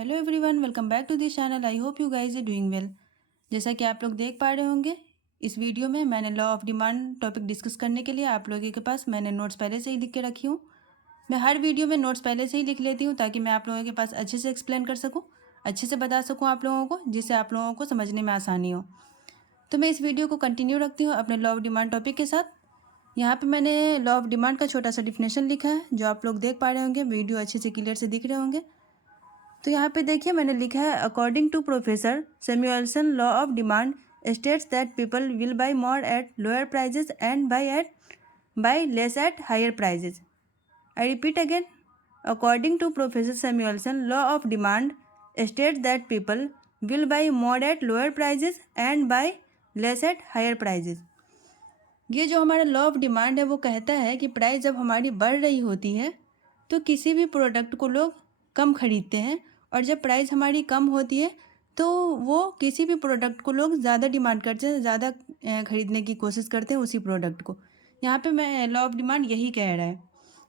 Hello everyone, welcome back to this channel. I hope you guys are doing well. जैसा कि आप लोग देख पा रहे होंगे, इस वीडियो में मैंने law of demand topic discuss करने के लिए आप लोगों के पास मैंने नोट्स पहले से ही लिख के रखी हूँ। मैं हर वीडियो में नोट्स पहले से ही लिख लेती हूँ ताकि मैं आप लोगों के पास अच्छे से एक्सप्लेन कर सकूँ, अच्छे से बता सकूँ आप लोगों को, जिससे आप लोगों को समझने में आसानी हो। तो मैं इस वीडियो को कंटिन्यू रखती हूँ अपने लॉ ऑफ डिमांड टॉपिक के साथ। यहाँ पे मैंने लॉ ऑफ डिमांड का छोटा सा डिफिनेशन लिखा है, जो आप लोग देख पा रहे होंगे, वीडियो अच्छे से क्लियर से दिख रहे होंगे। तो यहाँ पे देखिए मैंने लिखा है, according to professor Samuelson, law of demand states that people will buy more at lower prices and buy less at higher prices. I repeat again, according to professor Samuelson, law of demand states that people will buy more at lower prices and buy less at higher prices. ये जो हमारा law of demand है वो कहता है कि price जब हमारी बढ़ रही होती है तो किसी भी प्रोडक्ट को लोग कम खरीदते हैं, और जब प्राइस हमारी कम होती है तो वो किसी भी प्रोडक्ट को लोग ज़्यादा डिमांड करते हैं, ज़्यादा खरीदने की कोशिश करते हैं उसी प्रोडक्ट को। यहाँ पे मैं लॉ ऑफ डिमांड यही कह रहा है।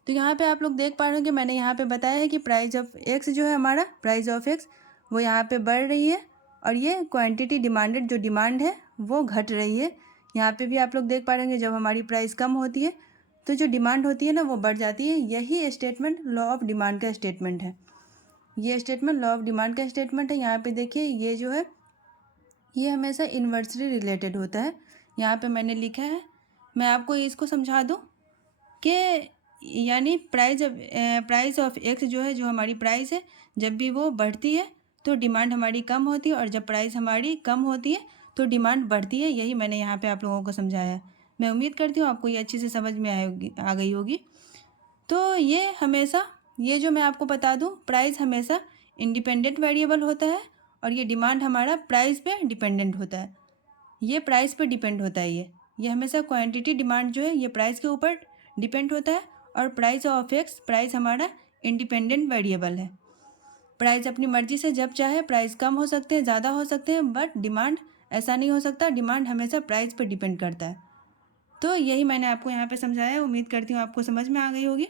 तो यहाँ पे आप लोग देख पा रहे हो कि मैंने यहाँ पे बताया है कि प्राइस ऑफ एक्स जो है, हमारा प्राइस ऑफ एक्स वो यहाँ पे बढ़ रही है, और ये क्वांटिटी डिमांडेड जो डिमांड है वो घट रही है। यहाँ पे भी आप लोग देख पा रहे होंगे, जब हमारी प्राइस कम होती है तो जो डिमांड होती है ना वो बढ़ जाती है। यही स्टेटमेंट लॉ ऑफ डिमांड का स्टेटमेंट है। ये स्टेटमेंट लॉ ऑफ डिमांड का स्टेटमेंट है। यहाँ पे देखिए, ये जो है ये हमेशा इन्वर्सली रिलेटेड होता है। यहाँ पे मैंने लिखा है, मैं आपको इसको समझा दूँ कि यानी प्राइस ऑफ एक्स जो है, जो हमारी प्राइस है, जब भी वो बढ़ती है तो डिमांड हमारी कम होती है, और जब प्राइस हमारी कम होती है तो डिमांड बढ़ती है। यही मैंने यहाँ पे आप लोगों को समझाया है। मैं उम्मीद करती हूँ आपको ये अच्छे से समझ में आ गई होगी। तो ये जो मैं आपको बता दूँ, प्राइस हमेशा इंडिपेंडेंट वेरिएबल होता है, और ये डिमांड हमारा प्राइस पे डिपेंडेंट होता है। ये प्राइस पे डिपेंड होता है। ये हमेशा क्वांटिटी डिमांड जो है ये प्राइस के ऊपर डिपेंड होता है, और प्राइस ऑफ एक्स, प्राइस हमारा इंडिपेंडेंट वेरिएबल है। प्राइस अपनी मर्जी से जब चाहे प्राइस कम हो सकते हैं, ज़्यादा हो सकते हैं, बट डिमांड ऐसा नहीं हो सकता। डिमांड हमेशा प्राइस पर डिपेंड करता है। तो यही मैंने आपको यहाँ पे समझाया है। उम्मीद करती हूँ आपको समझ में आ गई होगी।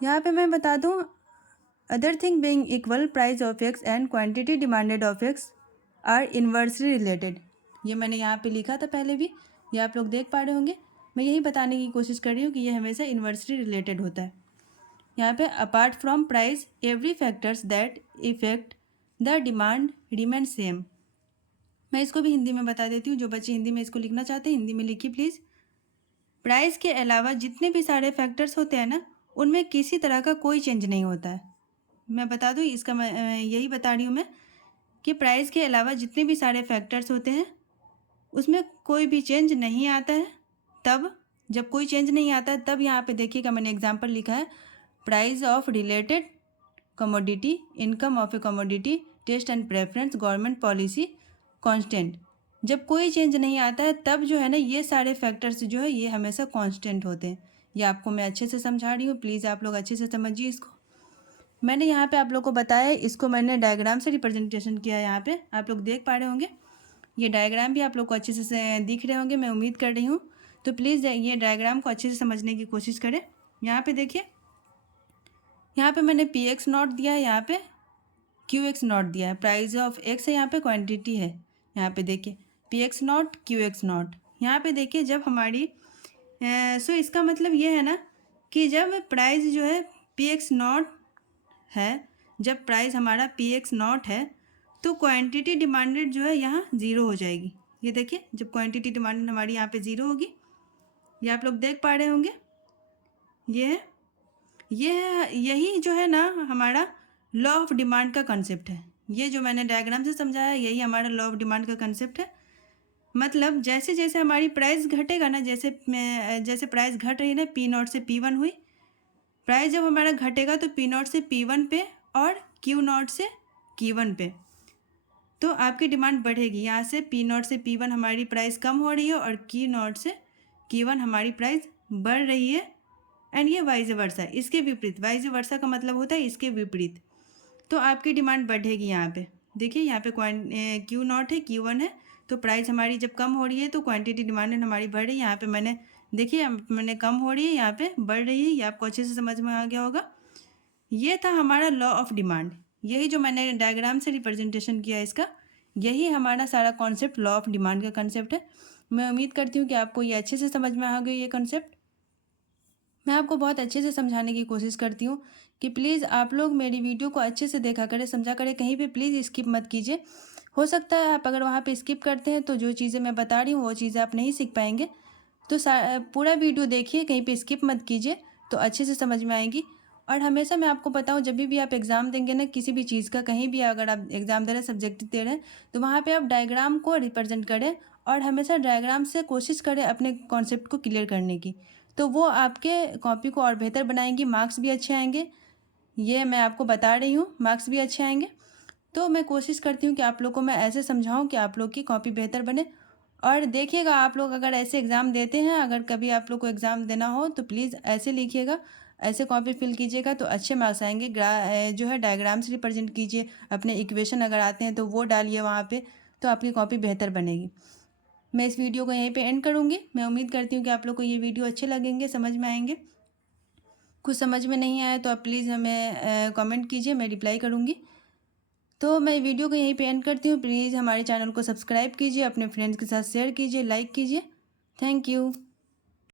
यहाँ पे मैं बता दूँ, other thing being equal, price of X and quantity demanded of X are inversely related. ये मैंने यहाँ पे लिखा था पहले भी, ये आप लोग देख पा रहे होंगे। मैं यही बताने की कोशिश कर रही हूँ कि ये हमेशा इन्वर्सली रिलेटेड होता है। यहाँ पे apart from price every factors that effect the demand remain same. मैं इसको भी हिंदी में बता देती हूँ। जो बच्चे हिंदी में इसको लिखना चाहते हैं हिंदी में लिखिए प्लीज़। प्राइस के अलावा जितने भी सारे फैक्टर्स होते हैं ना, उनमें किसी तरह का कोई चेंज नहीं होता है। मैं बता दूँ, इसका मैं यही बता रही हूँ मैं कि प्राइस के अलावा जितने भी सारे फैक्टर्स होते हैं उसमें कोई भी चेंज नहीं आता है। तब जब कोई चेंज नहीं आता है तब यहाँ पे देखिएगा मैंने एग्जांपल लिखा है, price of related commodity, income of a commodity, taste and preference, government policy constant. जब कोई चेंज नहीं आता है तब जो है ना, ये सारे फैक्टर्स जो है ये हमेशा कांस्टेंट होते हैं। ये आपको मैं अच्छे से समझा रही हूँ, प्लीज़ आप लोग अच्छे से समझिए इसको। मैंने यहाँ पे आप लोग को बताया है, इसको मैंने डायग्राम से रिप्रेजेंटेशन किया है। यहाँ पे आप लोग देख पा रहे होंगे, ये डायग्राम भी आप लोग को अच्छे से दिख रहे होंगे, मैं उम्मीद कर रही हूँ। तो प्लीज़ ये डायग्राम को अच्छे से समझने की कोशिश करें। यहाँ पे देखिए, यहाँ पे मैंने पी एक्स नॉट दिया है, यहाँ पे क्यू एक्स नॉट दिया है। प्राइस ऑफ एक्स है, यहाँ पे क्वांटिटी है। यहाँ पे देखिए P x not, Q x not. यहाँ पे देखिए जब हमारी सो इसका मतलब ये है ना कि जब प्राइस जो है पी एक्स नॉट है, जब प्राइस हमारा पी एक्स नॉट है तो क्वांटिटी डिमांडेड जो है यहाँ ज़ीरो हो जाएगी। ये देखिए, जब क्वांटिटी डिमांडेड हमारी यहाँ पे ज़ीरो होगी, ये आप लोग देख पा रहे होंगे। यही जो है ना हमारा लॉ ऑफ डिमांड का कंसेप्ट है। ये जो मैंने डायग्राम से समझाया यही हमारा लॉ ऑफ डिमांड का कंसेप्ट है। मतलब जैसे जैसे हमारी प्राइस घटेगा ना, जैसे प्राइस घट रही है ना, पी नॉट से पी वन हुई, प्राइस जब हमारा घटेगा तो पी नॉट से पी वन पे और क्यू नॉट से क्यू वन पे, तो आपकी डिमांड बढ़ेगी। यहाँ से पी नॉट से पी वन हमारी प्राइस कम हो रही है, और क्यू नॉट से क्यू वन हमारी प्राइस बढ़ रही है। एंड ये वाइज वर्सा, इसके विपरीत, वाइज वर्सा का मतलब होता है इसके विपरीत। तो आपकी डिमांड बढ़ेगी। यहाँ पे देखिए, यहाँ पे क्यू नॉट है, क्यू वन है, तो प्राइस हमारी जब कम हो रही है तो क्वांटिटी डिमांड हमारी बढ़ रही है। यहाँ पे मैंने कम हो रही है, यहाँ पे बढ़ रही है। ये आपको अच्छे से समझ में आ गया होगा। ये था हमारा लॉ ऑफ डिमांड। यही जो मैंने डायग्राम से रिप्रेजेंटेशन किया है इसका, यही हमारा सारा कॉन्सेप्ट लॉ ऑफ डिमांड का कॉन्सेप्ट है। मैं उम्मीद करती हूँ कि आपको ये अच्छे से समझ में आ गई ये कॉन्सेप्ट। मैं आपको बहुत अच्छे से समझाने की कोशिश करती हूँ कि प्लीज़ आप लोग मेरी वीडियो को अच्छे से देखा करें, समझा करें, कहीं भी प्लीज़ स्किप मत कीजिए। हो सकता है आप अगर वहाँ पे स्किप करते हैं तो जो चीज़ें मैं बता रही हूँ वो चीज़ें आप नहीं सीख पाएंगे। तो पूरा वीडियो देखिए, कहीं पे स्किप मत कीजिए, तो अच्छे से समझ में आएगी। और हमेशा मैं आपको बताऊँ, जब भी आप एग्ज़ाम देंगे ना किसी भी चीज़ का, कहीं भी अगर आप एग्ज़ाम दे रहे हैं, सब्जेक्ट दे रहे हैं, तो वहाँ पे आप डायग्राम को रिप्रेजेंट करें और हमेशा डायग्राम से कोशिश करें अपने कॉन्सेप्ट को क्लियर करने की। तो वो आपके कॉपी को और बेहतर बनाएंगी, मार्क्स भी अच्छे आएंगे। ये मैं आपको बता रही हूँ, मार्क्स भी अच्छे आएंगे। तो मैं कोशिश करती हूँ कि आप लोग को मैं ऐसे समझाऊँ कि आप लोग की कॉपी बेहतर बने। और देखिएगा, आप लोग अगर ऐसे एग्ज़ाम देते हैं, अगर कभी आप लोग को एग्ज़ाम देना हो तो प्लीज़ ऐसे लिखिएगा, ऐसे कॉपी फिल कीजिएगा तो अच्छे मार्क्स आएंगे। जो है डायग्राम से रिप्रेजेंट कीजिए, अपने इक्वेशन अगर आते हैं तो वो डालिए वहाँ पे, तो आपकी कॉपी बेहतर बनेगी। मैं इस वीडियो को यहीं पे एंड करूँगी। मैं उम्मीद करती हूँ कि आप लोग को ये वीडियो अच्छे लगेंगे, समझ में आएंगे। कुछ समझ में नहीं आया तो आप प्लीज़ हमें कमेंट कीजिए, मैं रिप्लाई करूँगी। तो मैं वीडियो को यहीं पे एंड करती हूँ। प्लीज़ हमारे चैनल को सब्सक्राइब कीजिए, अपने फ्रेंड्स के साथ शेयर कीजिए, लाइक कीजिए। Thank you.